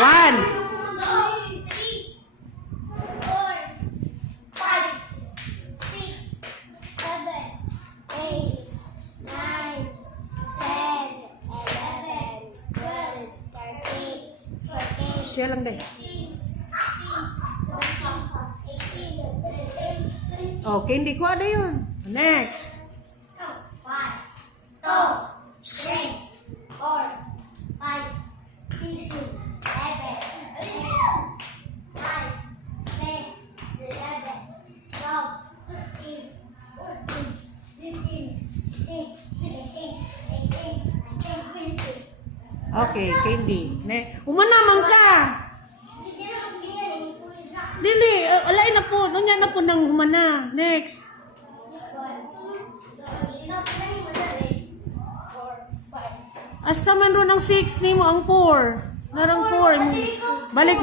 1. 2, 3, 4, 5, 6, 7, 8, 9, 10, 11, 12, 13, 14, Siya lang din. 15, 16, 17, 18, 19, 20. Okay, hindi ko ano yun. Next. 1, 2, 3, 4, 5, 6, 7, 8, 9, 10, 11, 12, 13, 14, 15, 16, 17, 18, 19, 20. Okay, Candy. Umanaman ka. Dili, alay na po. Nunya na po nang humana. Next. Asa man ro ng 6 nimo ang 4. Narang 4. Balik.